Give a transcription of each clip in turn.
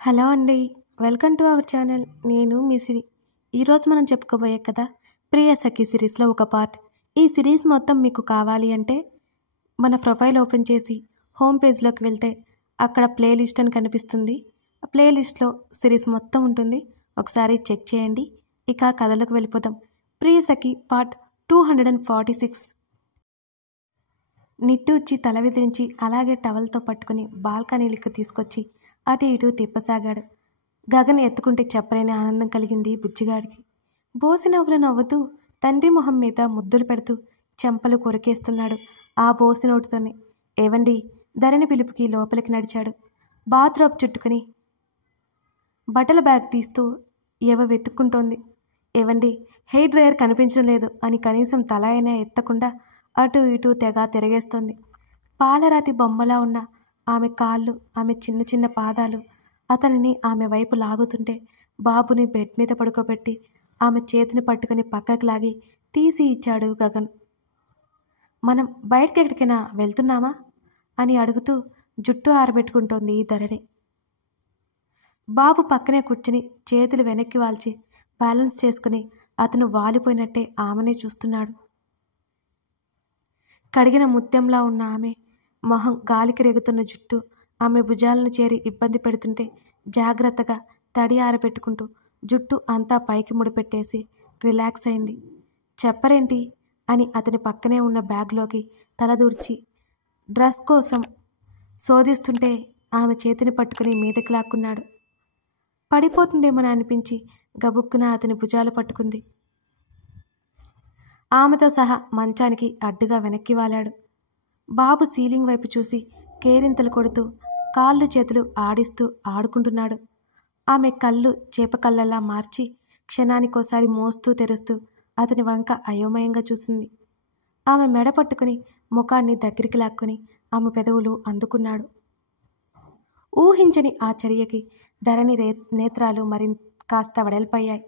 Hello అండి. Welcome to our channel. నేను మీ సిరి. ఈరోజు మనం చెప్పుకోబోయే కథ ప్రియ సఖి సిరీస్లో ఒక పార్ట్. ఈ సిరీస్ మొత్తం మీకు కావాలి అంటే మన ప్రొఫైల్ ఓపెన్ చేసి హోమ్ పేజ్లోకి వెళ్తే అక్కడ ప్లేలిస్ట్ అని కనిపిస్తుంది. ఆ ప్లేలిస్ట్లో సిరీస్ మొత్తం ఉంటుంది. ఒకసారి చెక్ చేయండి. ఇక కథలోకి వెళ్ళిపోదాం. ప్రియ సఖి పార్ట్ 246. నిట్టూర్చి తల విదిరించి అలాగే టవల్తో పట్టుకుని బాల్కనీలకు తీసుకొచ్చి అటు ఇటు తిప్పసాగాడు. గగన్ ఎత్తుకుంటే చెప్పలేని ఆనందం కలిగింది బుజ్జిగాడికి. బోసి నవ్వులు నవ్వుతూ తండ్రి మొహం మీద ముద్దులు పెడుతూ చెంపలు కొరికేస్తున్నాడు ఆ బోసి నోటుతోనే. ఏవండి, ధరణి పిలుపుకి లోపలికి నడిచాడు. బాత్రూబ్ చుట్టుకుని బట్టల బ్యాగ్ తీస్తూ ఏవో వెతుక్కుంటోంది. ఏవండి, హెయిర్ డ్రయర్ కనిపించడం లేదు అని కనీసం తల అయినా ఎత్తకుండా అటు ఇటు తెగ తిరగేస్తోంది. పాలరాతి బొమ్మలా ఉన్న ఆమె కాళ్ళు, ఆమె చిన్న చిన్న పాదాలు అతనిని ఆమె వైపు లాగుతుంటే బాబుని బెడ్ మీద పడుకోబెట్టి ఆమె చేతిని పట్టుకుని పక్కకి లాగి తీసి ఇచ్చాడు గగన్. మనం బయటకెక్కడికైనా వెళ్తున్నామా అని అడుగుతూ జుట్టు ఆరబెట్టుకుంటోంది ధరణి. బాబు పక్కనే కూర్చుని చేతులు వెనక్కి వాల్చి బ్యాలెన్స్ చేసుకుని అతను వాలిపోయినట్టే ఆమెనే చూస్తున్నాడు. కడిగిన ముత్యంలా ఉన్న ఆమె మొహం, గాలికి రేగుతున్న జుట్టు ఆమె భుజాలను చేరి ఇబ్బంది పెడుతుంటే జాగ్రత్తగా తడి ఆరబెట్టుకుంటూ జుట్టు అంతా పైకి ముడిపెట్టేసి రిలాక్స్ అయింది. చెప్పరేంటి అని అతని పక్కనే ఉన్న బ్యాగ్లోకి తలదూర్చి డ్రెస్ కోసం శోధిస్తుంటే ఆమె చేతిని పట్టుకుని మీదకి లాక్కున్నాడు. పడిపోతుందేమో అనిపించి గబుక్కున అతని భుజాలు పట్టుకుంది. ఆమెతో సహా మంచానికి అడ్డుగా వెనక్కి వాలాడు. బాబు సీలింగ్ వైపు చూసి కేరింతలు కొడుతూ కాళ్ళు చేతులు ఆడిస్తూ ఆడుకుంటున్నాడు. ఆమె కళ్ళు చేపకళ్ళలా మార్చి క్షణానికోసారి మోస్తూ తెరుస్తూ అతని వంక అయోమయంగా చూసింది. ఆమె మెడ పట్టుకుని ముఖాన్ని దగ్గరికి లాక్కుని ఆమె పెదవులు అందుకున్నాడు. ఊహించని ఆ చర్యకి ధరణి నేత్రాలు కాస్త వెడల్పయ్యాయి.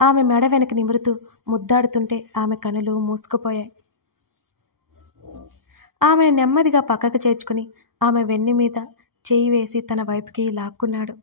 ఆమె మెడ వెనక నిమురుతూ ముద్దాడుతుంటే ఆమె కనులు మూసుకుపోయాయి. ఆమెను నెమ్మదిగా పక్కకు చేర్చుకుని ఆమె వెన్ను మీద చేయి వేసి తన వైపుకి లాక్కున్నాడు.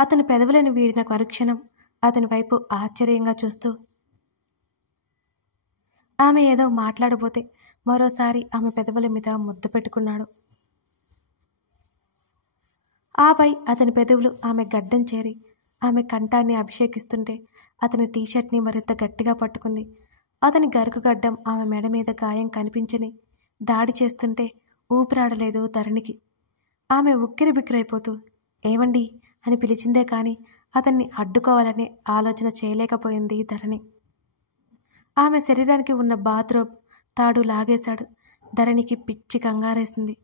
అతని పెదవులను వీడిన మరుక్షణం అతని వైపు ఆశ్చర్యంగా చూస్తూ ఆమె ఏదో మాట్లాడబోతే మరోసారి ఆమె పెదవుల మీద ముద్దు పెట్టుకున్నాడు. ఆపై అతని పెదవులు ఆమె గడ్డం చేరి ఆమె కంఠాన్ని అభిషేకిస్తుంటే అతని టీషర్ట్ని మరింత గట్టిగా పట్టుకుంది. అతని గరుకు గడ్డం ఆమె మెడ మీద గాయం కనిపించని దాడి చేస్తుంటే ఊపిరాడలేదు ధరణికి. ఆమె ఉక్కిరి బిక్కిరైపోతూ ఏమండి అని పిలిచిందే కానీ అతన్ని అడ్డుకోవాలనే ఆలోచన చేయలేకపోయింది ధరణి. ఆమె శరీరానికి ఉన్న బాత్రూబ్ తాడు లాగేశాడు. ధరణికి పిచ్చి కంగారేసింది.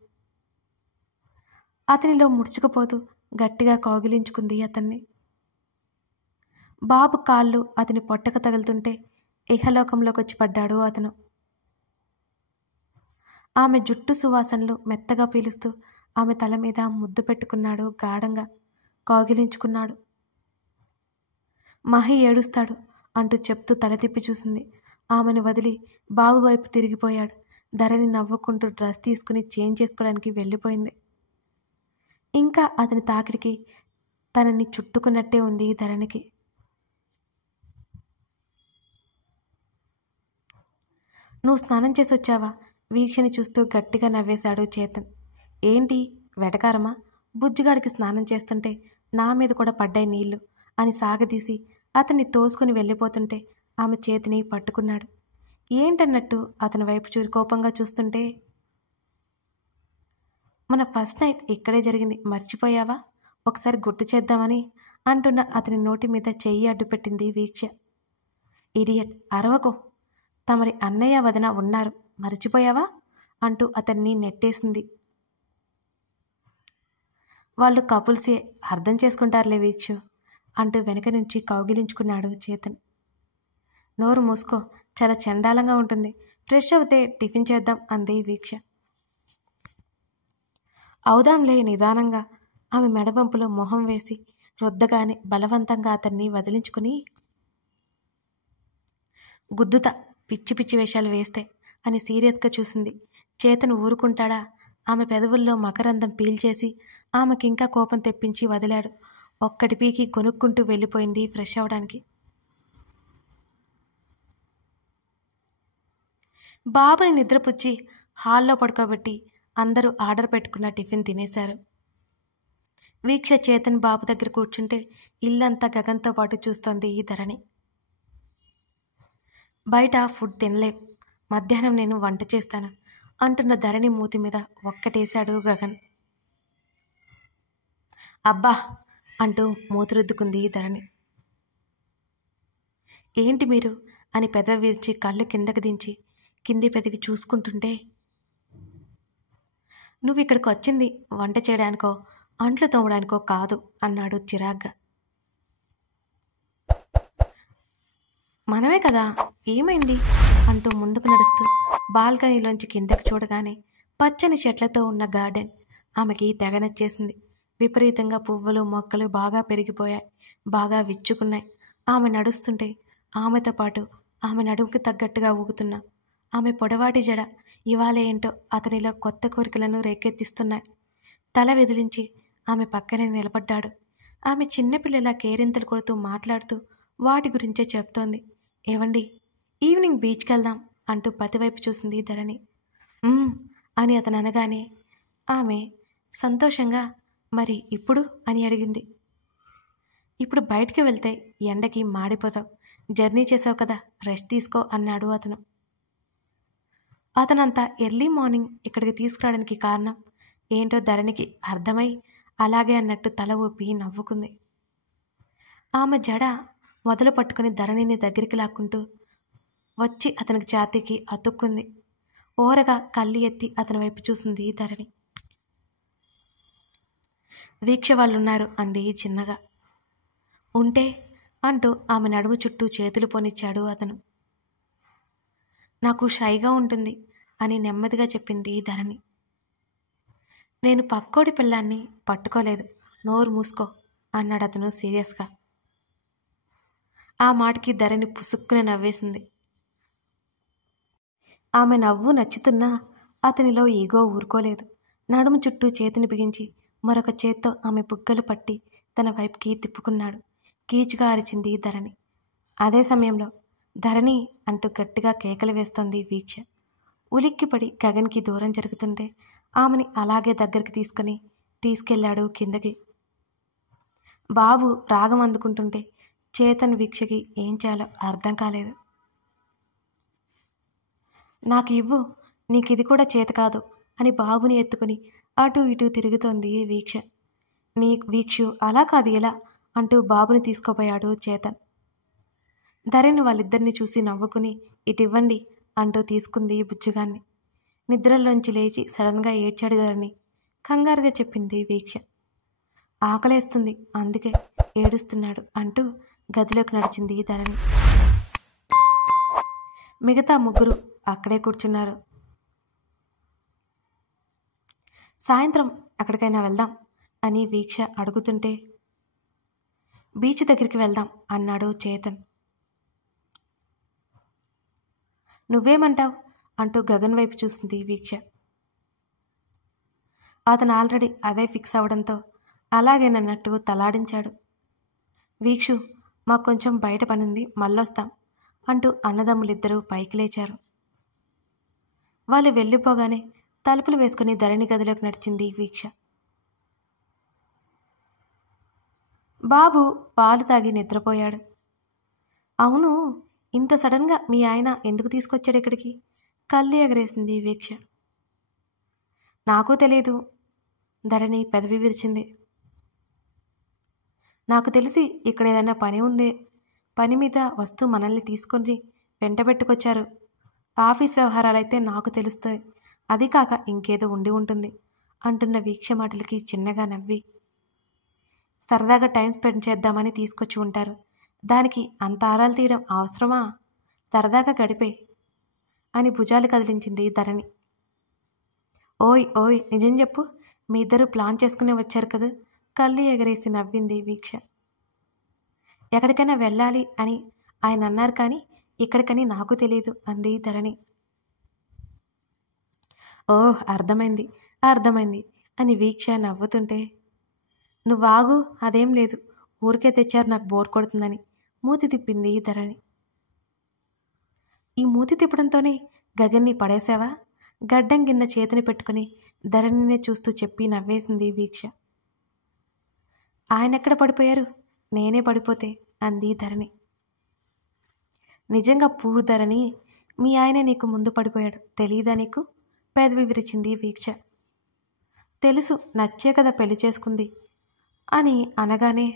అతనిలో ముడుచుకుపోతూ గట్టిగా కౌగిలించుకుంది అతన్ని. బాబు కాళ్ళు అతని పొట్టకు తగులుతుంటే ఇహలోకంలోకి వచ్చి పడ్డాడు అతను. ఆమె జుట్టు సువాసనలు మెత్తగా పీలుస్తూ ఆమె తల మీద ముద్దు పెట్టుకున్నాడు. గాఢంగా కౌగిలించుకున్నాడు. మహి ఏడుస్తాడు అంటూ చెప్తూ తల తిప్పి చూసింది. ఆమెను వదిలి బాబు వైపు తిరిగిపోయాడు. ధరణి నవ్వుకుంటూ డ్రెస్ తీసుకుని చేంజ్ చేసుకోవడానికి వెళ్ళిపోయింది. ఇంకా అతని తాకిడికి తనని చుట్టుకున్నట్టే ఉంది ధరణికి. నువ్వు స్నానం చేసి వచ్చావా? వీక్షని చూస్తూ గట్టిగా నవ్వేశాడు చేతన్. ఏంటి వెటకారమా? బుజ్జిగాడికి స్నానం చేస్తుంటే నా మీద కూడా పడ్డాయి నీళ్లు అని సాగదీసి అతన్ని తోసుకుని వెళ్ళిపోతుంటే ఆమె చేతిని పట్టుకున్నాడు. ఏంటన్నట్టు అతని వైపు చూరి కోపంగా చూస్తుంటే మన ఫస్ట్ నైట్ ఇక్కడే జరిగింది, మర్చిపోయావా? ఒకసారి గుర్తు చేద్దామని అంటున్న అతని నోటి మీద చెయ్యి అడ్డుపెట్టింది వీక్ష. ఇడియట్, అరవకో, తమరి అన్నయ్య వదిన ఉన్నారు, మర్చిపోయావా అంటూ అతన్ని నెట్టేసింది. వాళ్ళు కపుల్సే, అర్థం చేసుకుంటారులే వీక్షు అంటూ వెనక నుంచి కౌగిలించుకున్నాడు చేతన్. నోరు మూసుకో, చాలా చండాలంగా ఉంటుంది, ఫ్రెష్ అవుతే టిఫిన్ చేద్దాం అంది వీక్ష. అవుదాంలే నిదానంగా ఆమె మెడవంపులో మొహం వేసి రుద్దగానే బలవంతంగా అతన్ని వదిలించుకుని గుద్దుతా పిచ్చి పిచ్చి వేషాలు వేస్తే అని సీరియస్గా చూసింది. చేతను ఊరుకుంటాడా ఆమె పెదవుల్లో మకరందం పీల్చేసి ఆమెకింకా కోపం తెప్పించి వదిలాడు. ఒక్కటి పీకి కొనుక్కుంటూ వెళ్ళిపోయింది ఫ్రెష్ అవడానికి. బాబుని నిద్రపుచ్చి హాల్లో పడుకోబెట్టి అందరూ ఆర్డర్ పెట్టుకున్న టిఫిన్ తినేశారు. వీక్ష చేతన్ బాబు దగ్గర కూర్చుంటే ఇల్లంతా గగన్తో పాటు చూస్తోంది ఈ ధరణి. బయట ఫుడ్ తినలేం, మధ్యాహ్నం నేను వంట చేస్తాను అంటున్న ధరణి మూతి మీద ఒక్కటేశాడు గగన్. అబ్బా అంటూ మూతి రుద్దుకుంది ధరణి. ఏంటి మీరు అని పెదవి విరిచి కళ్ళు కిందకి దించి కింది పెదవి చూసుకుంటుంటే, నువ్వు ఇక్కడికి వచ్చింది వంట చేయడానికో అంట్లు తోమడానికో కాదు అన్నాడు చిరాగ్గా. మనమే కదా, ఏమైంది అంటూ ముందుకు నడుస్తూ బాల్కనీలోంచి కిందకు చూడగానే పచ్చని చెట్లతో ఉన్న గార్డెన్ ఆమెకి తెగ నచ్చేసింది. విపరీతంగా పువ్వులు మొక్కలు బాగా పెరిగిపోయాయి, బాగా విచ్చుకున్నాయి. ఆమె నడుస్తుంటే ఆమెతో పాటు ఆమె నడుముకి తగ్గట్టుగా ఊగుతున్న ఆమె పొడవాటి జడ ఇవాళ ఏంటో అతనిలో కొత్త కోరికలను రేకెత్తిస్తున్నాయి. తల విదిలించి ఆమె పక్కనే నిలబడ్డాడు. ఆమె చిన్నపిల్లలా కేరింతలు కొడుతూ మాట్లాడుతూ వాటి గురించే చెప్తోంది. ఏవండి, ఈవినింగ్ బీచ్కి వెళ్దాం అంటూ పతివైపు చూసింది ధరణి. అని అతను అనగానే ఆమె సంతోషంగా మరి ఇప్పుడు అని అడిగింది. ఇప్పుడు బయటికి వెళ్తే ఎండకి మాడిపోతావు, జర్నీ చేసావు కదా, రెస్ట్ తీసుకో అన్నాడు అతను. అతనంతా ఎర్లీ మార్నింగ్ ఇక్కడికి తీసుకురావడానికి కారణం ఏంటో ధరణికి అర్థమై అలాగే అన్నట్టు తల ఊపి నవ్వుకుంది. ఆమె జడ మొదలు పట్టుకుని ధరణిని దగ్గరికి లాక్కుంటూ వచ్చి అతనికి ఛాతీకి అతుక్కుంది. ఓరగా కళ్ళు ఎత్తి అతని వైపు చూసింది ధరణి. వీక్ష వాళ్ళున్నారు అంది చిన్నగా. ఉంటే అంటూ ఆమె నడుము చుట్టూ చేతులు పోనిచ్చాడు అతను. నాకు షైగా ఉంటుంది అని నెమ్మదిగా చెప్పింది ధరణి. నేను పక్కోడి పిల్లాన్ని పట్టుకోలేదు, నోరు మూసుకో అన్నాడు అతను సీరియస్గా. ఆ మాటకి ధరణి పుసుక్కున నవ్వేసింది. ఆమె నవ్వు నచ్చుతున్నా అతనిలో ఈగో ఊరుకోలేదు. నడుము చుట్టూ చేతిని బిగించి మరొక చేత్తో ఆమె బుగ్గలు పట్టి తన వైపుకి తిప్పుకున్నాడు. కీచుగా అరిచింది ధరణి. అదే సమయంలో ధరణి అంటూ గట్టిగా కేకలు వేస్తోంది వీక్ష. ఉలిక్కిపడి గగన్కి దూరం జరుగుతుంటే ఆమెని అలాగే దగ్గరికి తీసుకెళ్లాడు కిందకి. బాబు రాగం అందుకుంటుంటే చేతన్ వీక్షకి ఏం చేయాలో అర్థం కాలేదు. నాకు ఇవ్వు, నీకు ఇది కూడా చేత కాదు అని బాబుని ఎత్తుకుని అటు ఇటు తిరుగుతోంది వీక్ష. నీ వీక్షు అలా కాదు ఎలా అంటూ బాబుని తీసుకోపోయాడు చేతన్. ధరణి వాళ్ళిద్దరిని చూసి నవ్వుకుని ఇటివ్వండి అంటూ తీసుకుంది బుజ్జిగాన్ని. నిద్రలోంచి లేచి సడన్గా ఏడ్చాడు ధరణి. కంగారుగా చెప్పింది వీక్ష. ఆకలేస్తుంది అందుకే ఏడుస్తున్నాడు అంటూ గదిలోకి నడిచింది ధరణి. మిగతా ముగ్గురు అక్కడే కూర్చున్నారు. సాయంత్రం ఎక్కడికైనా వెళ్దాం అని వీక్ష అడుగుతుంటే బీచ్ దగ్గరికి వెళ్దాం అన్నాడు చేతన్. నువ్వేమంటావు అంటూ గగన్ వైపు చూసింది వీక్ష. అతను ఆల్రెడీ అదే ఫిక్స్ అవడంతో అలాగేనన్నట్టు తలాడించాడు. వీక్షు, మాకు కొంచెం బయట పనుంది, మళ్ళొస్తాం అంటూ అన్నదమ్ములిద్దరూ పైకి లేచారు. వాళ్ళు వెళ్ళిపోగానే తలుపులు వేసుకుని ధరణి గదిలోకి నడిచింది వీక్ష. బాబు పాలు తాగి నిద్రపోయాడు. అవును, ఇంత సడన్గా మీ ఆయన ఎందుకు తీసుకొచ్చాడు ఇక్కడికి? కళ్ళు ఎగరేసింది వీక్ష. నాకు తెలియదు, ధరణి పెదవి విరిచింది. నాకు తెలిసి ఇక్కడ ఏదైనా పని ఉందే, పని మీద వస్తూ మనల్ని తీసుకొని వెంటబెట్టుకొచ్చారు. ఆఫీస్ వ్యవహారాలైతే నాకు తెలుస్తుంది, అది కాక ఇంకేదో ఉండి ఉంటుంది అంటున్న వీక్ష మాటలకి చిన్నగా నవ్వి, సరదాగా టైం స్పెండ్ చేద్దామని తీసుకొచ్చి ఉంటారు, దానికి అంత ఆరాలు తీయడం అవసరమా? సరదాగా గడిపే అని భుజాలు కదిలించింది ధరణి. ఓయ్ ఓయ్ నిజం చెప్పు, మీ ఇద్దరు ప్లాన్ చేసుకునే వచ్చారు కదా? కళ్ళు ఎగరేసి నవ్వింది వీక్ష. ఎక్కడికైనా వెళ్ళాలి అని ఆయన అన్నారు, కానీ ఇక్కడికని నాకు తెలీదు అంది ధరణి. ఓహ్, అర్థమైంది అర్థమైంది అని వీక్ష నవ్వుతుంటే, నువ్వాగు, అదేం లేదు, ఊరికే తెచ్చారు, నాకు బోర్ కొడుతుందని మూతి తిప్పింది ధరణి. ఈ మూతి తిప్పడంతోనే గగన్ని పడేశావా? గడ్డం కింద చేతిని పెట్టుకుని ధరణినే చూస్తూ చెప్పి నవ్వేసింది వీక్ష. ఆయనెక్కడ పడిపోయారు, నేనే పడిపోతే అంది ధరణి. నిజంగా పూర్ ధరణి, మీ ఆయన నీకు ముందు పడిపోయాడు, తెలీదా నీకు? పెదవి విరిచింది వీక్ష. తెలుసు, నచ్చే కదా పెళ్లి చేసుకుంది అని అనగానే,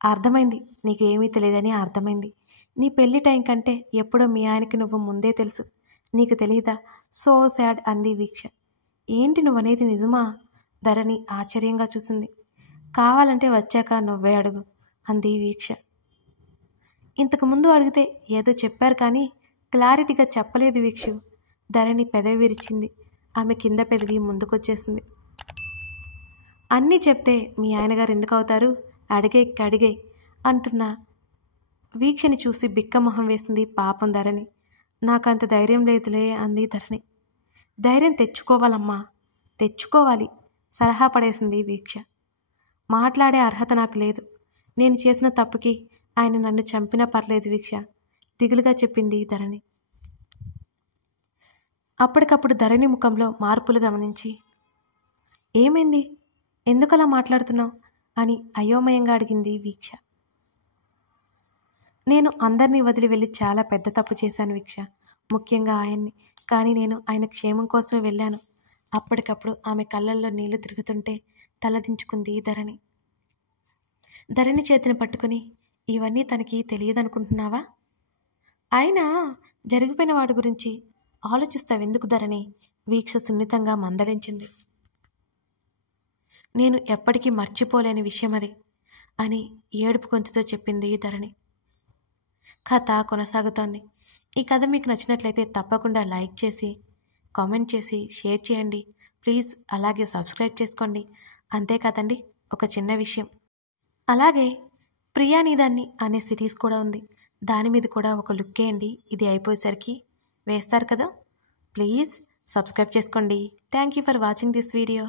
అర్థమైంది, నీకు ఏమీ తెలియదని అర్థమైంది. నీ పెళ్లి టైం కంటే ఎప్పుడో మీ ఆయనకి నువ్వు ముందే తెలుసు, నీకు తెలియదా? సో సాడ్ అంది వీక్ష. ఏంటి నువ్వనేది నిజమా? ధరణి ఆశ్చర్యంగా చూసింది. కావాలంటే వచ్చాక నువ్వే అడుగు అంది వీక్ష. ఇంతకుముందు అడిగితే ఏదో చెప్పారు కానీ క్లారిటీగా చెప్పలేదు వీక్షు. ధరణి పెదవి విరిచింది. ఆమె కింద పెదవి ముందుకొచ్చేసింది. అన్నీ చెప్తే మీ ఆయనగారు ఎందుకు అవుతారు? అడిగే అంటున్న వీక్షని చూసి బిక్కమొహం వేసింది పాపం ధరణి. నాకంత ధైర్యం లేదులే అంది ధరణి. ధైర్యం తెచ్చుకోవాలమ్మా, తెచ్చుకోవాలి, సలహా పడేసింది వీక్ష. మాట్లాడే అర్హత నాకు లేదు. నేను చేసిన తప్పుకి ఆయన నన్ను చంపినా పర్లేదు వీక్ష, దిగులుగా చెప్పింది ధరణి. అప్పటికప్పుడు ధరణి ముఖంలో మార్పులు గమనించి, ఏమైంది, ఎందుకలా మాట్లాడుతున్నావు అని అయోమయంగా అడిగింది వీక్ష. నేను అందరినీ వదిలి వెళ్ళి చాలా పెద్ద తప్పు చేశాను వీక్ష, ముఖ్యంగా ఆయన్ని. కానీ నేను ఆయన క్షేమం కోసమే వెళ్ళాను. అప్పటికప్పుడు ఆమె కళ్ళల్లో నీళ్లు తిరుగుతుంటే తలదించుకుంది ధరణి. ధరణి చేతిని పట్టుకుని, ఇవన్నీ తనకి తెలియదనుకుంటున్నావా? అయినా జరిగిపోయిన వాడి గురించి ఆలోచిస్తావెందుకు ధరణి? వీక్ష సున్నితంగా మందలించింది. నేను ఎప్పటికీ మర్చిపోలేని విషయం అది అని ఏడుపు గొంతుతో చెప్పింది ధరణి. కథ కొనసాగుతోంది. ఈ కథ మీకు నచ్చినట్లయితే తప్పకుండా లైక్ చేసి, కామెంట్ చేసి, షేర్ చేయండి ప్లీజ్. అలాగే సబ్స్క్రైబ్ చేసుకోండి. అంతే కదండి, ఒక చిన్న విషయం. అలాగే ప్రియానీదాన్ని అనే సిరీస్ కూడా ఉంది, దాని మీద కూడా ఒక లుక్ వేయండి. ఇది అయిపోయేసరికి వేస్తారు కదా. ప్లీజ్ సబ్స్క్రైబ్ చేసుకోండి. Thank you for watching this video.